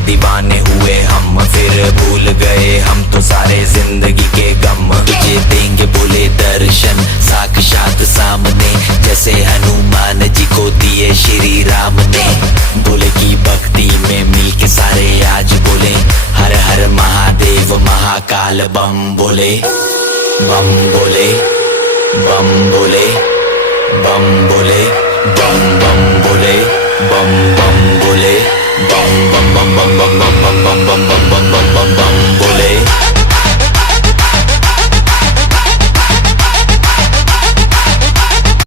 दीवाने हुए हम, फिर भूल गए हम तो सारे जिंदगी के गम। तुझे देंगे बोले दर्शन साक्षात सामने, जैसे हनुमान जी को दिए श्री राम ने। बोले की भक्ति में मिलके सारे आज बोले, हर हर महादेव महाकाल बम बोले। बम बोले, बम बोले, बम बोले, बम बम बोले, बम बम बोले, बम बम बम बम बम बम बम बम बम।